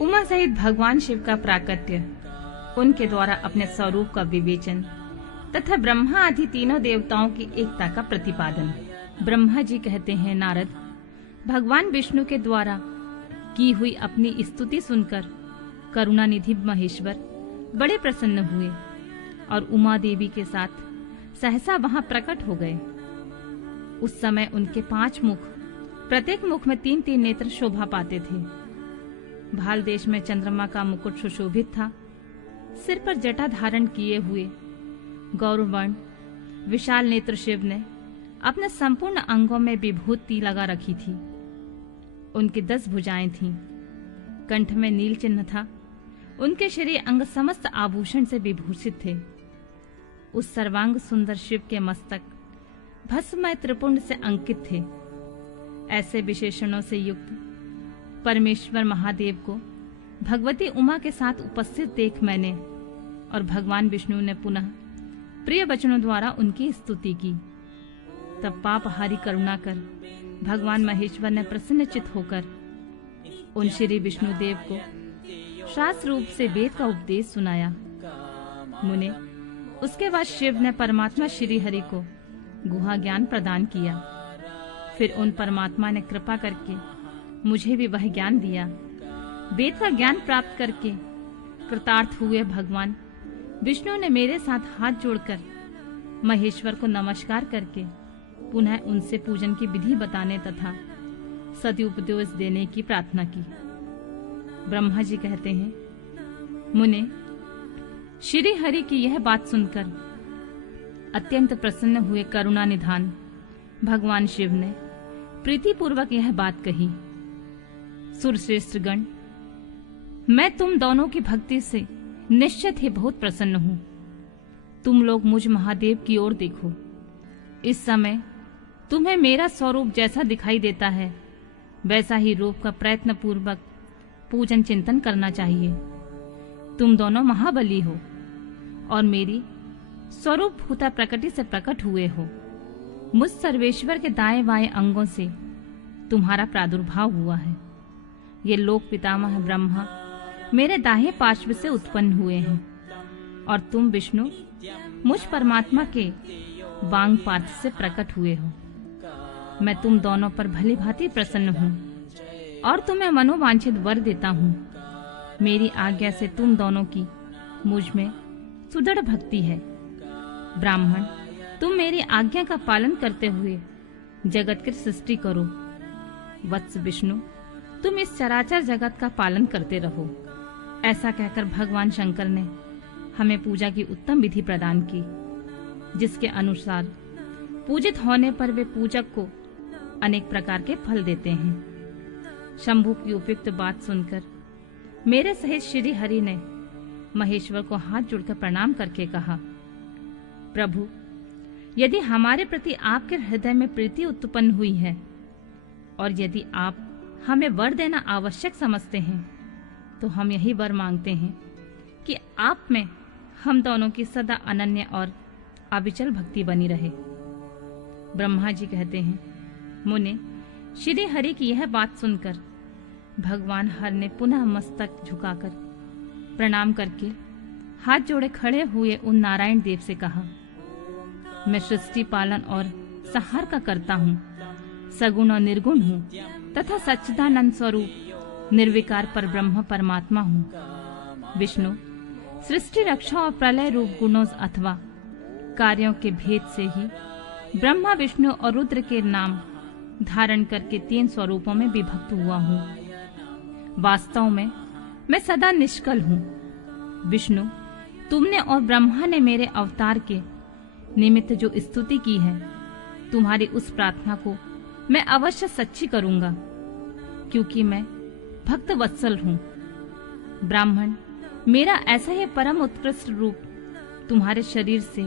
उमा सहित भगवान शिव का प्राकट्य, उनके द्वारा अपने स्वरूप का विवेचन तथा ब्रह्मा आदि तीनों देवताओं की एकता का प्रतिपादन। ब्रह्मा जी कहते हैं, नारद, भगवान विष्णु के द्वारा की हुई अपनी स्तुति सुनकर करुणानिधि महेश्वर बड़े प्रसन्न हुए और उमा देवी के साथ सहसा वहां प्रकट हो गए। उस समय उनके 5 मुख, प्रत्येक मुख में 3-3 नेत्र शोभा पाते थे। भाल देश में चंद्रमा का मुकुट सुशोभित था। सिर पर जटा धारण किए हुए गौरवर्ण विशाल नेत्र शिव ने अपने संपूर्ण अंगों में विभूति लगा रखी थी। उनकी 10 भुजाएं थीं। कंठ में नील चिन्ह था। उनके शरीर अंग समस्त आभूषण से विभूषित थे। उस सर्वांग सुंदर शिव के मस्तक भस्ममय त्रिपुंड से अंकित थे। ऐसे विशेषणों से युक्त परमेश्वर महादेव को भगवती उमा के साथ उपस्थित देख मैंने और भगवान विष्णु ने पुनः प्रिय वचनों द्वारा उनकी स्तुति की। तब पापहारी करुणा कर भगवान महेश्वर ने प्रसन्नचित होकर उन श्री विष्णुदेव को शास्त्र रूप से वेद का उपदेश सुनाया। मुने, उसके बाद शिव ने परमात्मा श्री हरि को गुहा ज्ञान प्रदान किया। फिर उन परमात्मा ने कृपा करके मुझे भी वह ज्ञान दिया। वेद का ज्ञान प्राप्त करके कृतार्थ हुए भगवान विष्णु ने मेरे साथ हाथ जोड़कर महेश्वर को नमस्कार करके पुनः उनसे पूजन की विधि बताने तथा सदुपदेश देने की प्रार्थना की। ब्रह्मा जी कहते हैं, मुने, श्री हरि की यह बात सुनकर अत्यंत प्रसन्न हुए करुणा निधान भगवान शिव ने प्रीतिपूर्वक यह बात कही। सुरश्रेष्ठ गण, मैं तुम दोनों की भक्ति से निश्चित ही बहुत प्रसन्न हूं। तुम लोग मुझ महादेव की ओर देखो। इस समय तुम्हें मेरा स्वरूप जैसा दिखाई देता है वैसा ही रूप का प्रयत्न पूर्वक पूजन चिंतन करना चाहिए। तुम दोनों महाबली हो और मेरी स्वरूप भूता प्रकृति से प्रकट हुए हो। मुझ सर्वेश्वर के दाएं बाएं अंगों से तुम्हारा प्रादुर्भाव हुआ है। ये लोक पितामह ब्रह्मा मेरे दाहिने पार्श्व से उत्पन्न हुए हैं और तुम विष्णु मुझ परमात्मा के वांग पार्श्व से प्रकट हुए हो। मैं तुम दोनों पर भली भांति प्रसन्न हूँ और तुम्हें मनोवांछित वर देता हूँ। मेरी आज्ञा से तुम दोनों की मुझ में सुदृढ़ भक्ति है। ब्राह्मण, तुम मेरी आज्ञा का पालन करते हुए जगत की सृष्टि करो। वत्स विष्णु, तुम इस चराचर जगत का पालन करते रहो। ऐसा कहकर भगवान शंकर ने हमें पूजा की उत्तम विधि प्रदान की, जिसके अनुसार पूजित होने पर वे पूजक को अनेक प्रकार के फल देते हैं। शंभु की उपयुक्त बात सुनकर मेरे सहित श्री हरि ने महेश्वर को हाथ जोड़कर प्रणाम करके कहा, प्रभु, यदि हमारे प्रति आपके हृदय में प्रीति उत्पन्न हुई है और यदि आप हमें वर देना आवश्यक समझते हैं तो हम यही वर मांगते हैं कि आप में हम दोनों की सदा अनन्य और अविचल भक्ति बनी रहे। ब्रह्मा जी कहते हैं, मुने, श्री हरि की यह बात सुनकर भगवान हर ने पुनः मस्तक झुकाकर प्रणाम करके हाथ जोड़े खड़े हुए उन नारायण देव से कहा, मैं सृष्टि पालन और संहार का करता हूँ, सगुण और निर्गुण हूँ तथा सच्चिदानंद स्वरूप निर्विकार पर ब्रह्म परमात्मा हूँ। विष्णु, सृष्टि रक्षा और प्रलय रूप गुणों अथवा कार्यों के भेद से ही ब्रह्मा विष्णु और रुद्र के नाम धारण करके 3 स्वरूपों में विभक्त हुआ हूँ। वास्तव में मैं सदा निष्कल हूँ। विष्णु, तुमने और ब्रह्मा ने मेरे अवतार के निमित्त जो स्तुति की है, तुम्हारी उस प्रार्थना को मैं अवश्य सच्ची करूंगा, क्योंकि मैं भक्त वत्सल हूँ। ब्राह्मण, मेरा ऐसा ही परम उत्कृष्ट रूप तुम्हारे शरीर से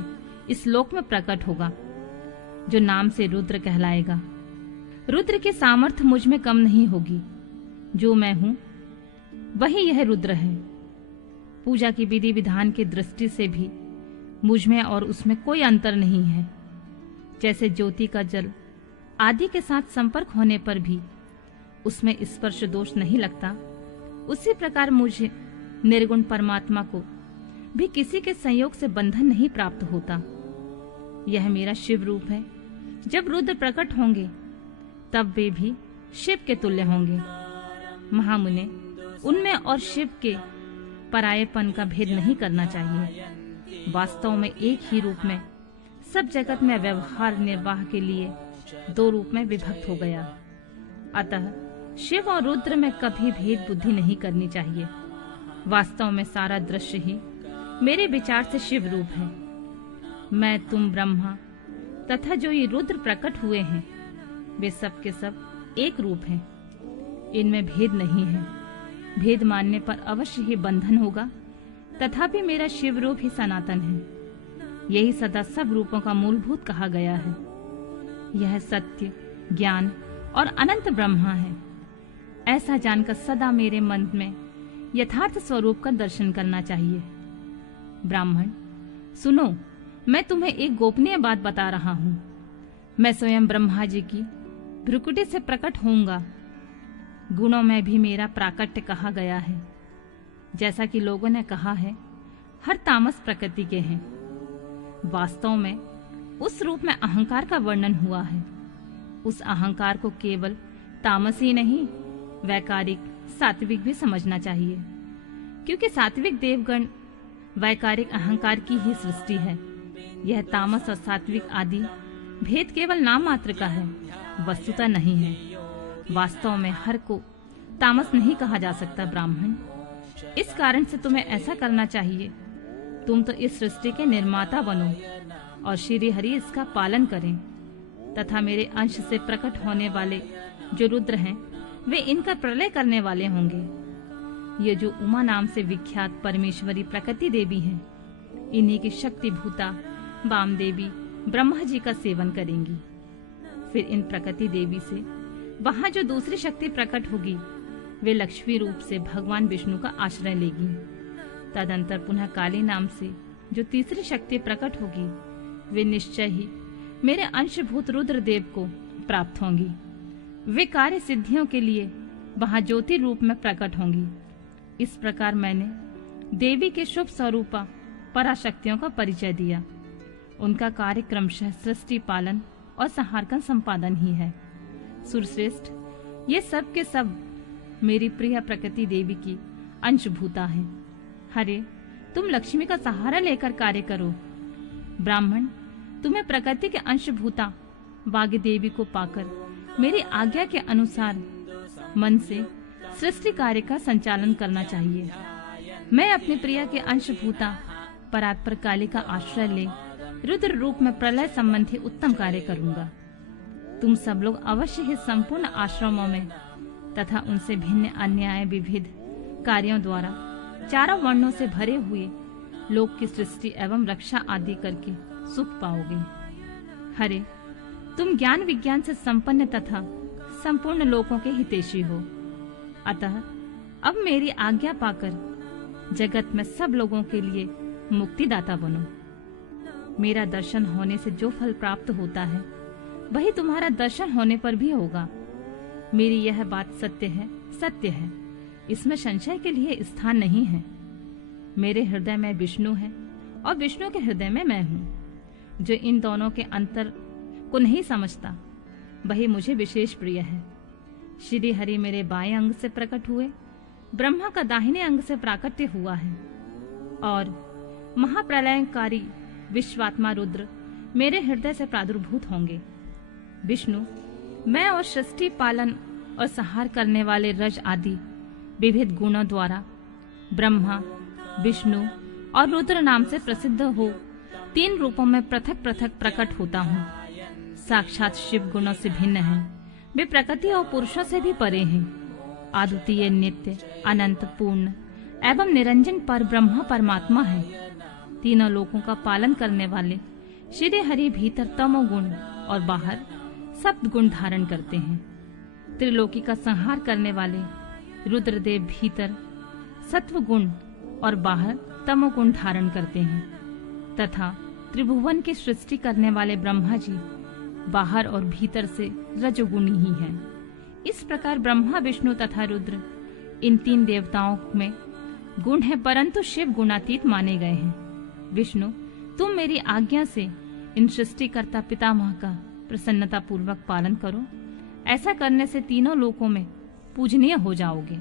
इस लोक में प्रकट होगा, जो नाम से रुद्र कहलाएगा। रुद्र की सामर्थ्य मुझ में कम नहीं होगी। जो मैं हूँ वही यह रुद्र है। पूजा की विधि विधान की दृष्टि से भी मुझ में और उसमें कोई अंतर नहीं है। जैसे ज्योति का जल आदि के साथ संपर्क होने पर भी उसमें स्पर्श दोष नहीं लगता, उसी प्रकार मुझे निर्गुण परमात्मा को भी किसी के संयोग से बंधन नहीं प्राप्त होता। यह मेरा शिव रूप है। जब रुद्र प्रकट होंगे तब वे भी शिव के तुल्य होंगे। महामुने, उनमें और शिव के परायेपन का भेद नहीं करना चाहिए। वास्तव में एक ही रूप में सब जगत में व्यवहार निर्वाह के लिए दो रूप में विभक्त हो गया। अतः शिव और रुद्र में कभी भेद बुद्धि नहीं करनी चाहिए। वास्तव में सारा दृश्य ही मेरे विचार से शिव रूप है। मैं, तुम, ब्रह्मा तथा जो ये रुद्र प्रकट हुए हैं वे सब के सब एक रूप हैं। इनमें भेद नहीं है। भेद मानने पर अवश्य ही बंधन होगा, तथापि मेरा शिव रूप ही सनातन है। यही सदा सब रूपों का मूलभूत कहा गया है। यह सत्य, ज्ञान और अनंत ब्रह्मा है। ऐसा जानकर सदा मेरे मन में यथार्थ स्वरूप का दर्शन करना चाहिए। ब्राह्मण, सुनो, मैं तुम्हें एक गोपनीय बात बता रहा हूँ। मैं स्वयं ब्रह्मा जी की भ्रुकुटी से प्रकट होऊंगा। गुणों में भी मेरा प्राकट्य कहा गया है। जैसा कि लोगों ने कहा है, हर तामस प्रकृति के हैं। वास्तव में उस रूप में अहंकार का वर्णन हुआ है। उस अहंकार को केवल तामस ही नहीं, वैकारिक, सात्विक भी समझना चाहिए, क्योंकि सात्विक देवगण वैकारिक अहंकार की ही सृष्टि है। यह तामस और सात्विक आदि भेद केवल नाम मात्र का है, वस्तुता नहीं है। वास्तव में हर को तामस नहीं कहा जा सकता। ब्राह्मण, इस कारण से तुम्हें ऐसा करना चाहिए। तुम तो इस सृष्टि के निर्माता बनो और श्री हरि इसका पालन करें, तथा मेरे अंश से प्रकट होने वाले जो रुद्र हैं वे इनका प्रलय करने वाले होंगे। ये जो उमा नाम से विख्यात परमेश्वरी प्रकृति देवी हैं, इन्हीं की शक्ति भूता वाम देवी ब्रह्मा जी का सेवन करेंगी। फिर इन प्रकृति देवी से वहां जो दूसरी शक्ति प्रकट होगी वे लक्ष्मी रूप से भगवान विष्णु का आश्रय लेगी। तदंतर पुनः काली नाम से जो तीसरी शक्ति प्रकट होगी वे निश्चय ही मेरे अंशभूत रुद्र देव को प्राप्त होंगी। वे कार्य सिद्धियों के लिए वहां ज्योति रूप में प्रकट होंगी। इस प्रकार मैंने देवी के शुभ स्वरूपा पराशक्तियों का परिचय दिया। उनका कार्य क्रमशः सृष्टि पालन और संहार का संपादन ही है। सुरश्रेष्ठ, ये सब के सब मेरी प्रिय प्रकृति देवी की अंशभूता है। हरे, तुम लक्ष्मी का सहारा लेकर कार्य करो। ब्राह्मण, तुम्हें प्रकृति के अंशभूता वाग्य देवी को पाकर मेरी आज्ञा के अनुसार मन से सृष्टि कार्य का संचालन करना चाहिए। मैं अपने प्रिय के अंशभूता परात्पर काली का आश्रय ले रुद्र रूप में प्रलय संबंधी उत्तम कार्य करूंगा। तुम सब लोग अवश्य ही संपूर्ण आश्रमों में तथा उनसे भिन्न अन्याय विविध कार्यों द्वारा चारों वर्णों से भरे हुए लोक की सृष्टि एवं रक्षा आदि करके सुख पाओगे। हरे, तुम ज्ञान विज्ञान से संपन्न तथा संपूर्ण लोकों के हितैषी हो। अतः अब मेरी आज्ञा पाकर जगत में सब लोगों के लिए मुक्तिदाता बनो। मेरा दर्शन होने से जो फल प्राप्त होता है वही तुम्हारा दर्शन होने पर भी होगा। मेरी यह बात सत्य है, सत्य है, इसमें संशय के लिए स्थान नहीं है। मेरे हृदय में विष्णु है और विष्णु के हृदय में मैं हूँ। जो इन दोनों के अंतर को नहीं समझता वही मुझे विशेष प्रिय है। श्री हरि मेरे बाएं अंग से प्रकट हुए, ब्रह्मा का दाहिने अंग से प्राकट्य हुआ है और महाप्रलयकारी विश्वात्मा रुद्र मेरे हृदय से प्रादुर्भूत होंगे। विष्णु, मैं और सृष्टि पालन और संहार करने वाले रज आदि विविध गुणों द्वारा ब्रह्मा, विष्णु और रुद्र नाम से प्रसिद्ध हो तीन रूपों में पृथक पृथक प्रकट होता हूँ। साक्षात शिव गुणों से भिन्न है। वे प्रकृति और पुरुषों से भी परे हैं। अद्वितीय, नित्य, अनंत, पूर्ण एवं निरंजन पर ब्रह्मा परमात्मा है। तीनों लोकों का पालन करने वाले श्री हरि भीतर तमोगुण और बाहर सप्त गुण धारण करते हैं। त्रिलोकी का संहार करने वाले रुद्रदेव भीतर सत्व गुण और बाहर तमोगुण धारण करते हैं तथा त्रिभुवन की सृष्टि करने वाले ब्रह्मा जी बाहर और भीतर से रजोगुणी ही हैं। इस प्रकार ब्रह्मा, विष्णु तथा रुद्र इन 3 देवताओं में गुण है, परंतु शिव गुणातीत माने गए हैं। विष्णु, तुम मेरी आज्ञा से इन सृष्टिकर्ता पितामह का प्रसन्नता पूर्वक पालन करो। ऐसा करने से तीनों लोकों में पूजनीय हो जाओगे।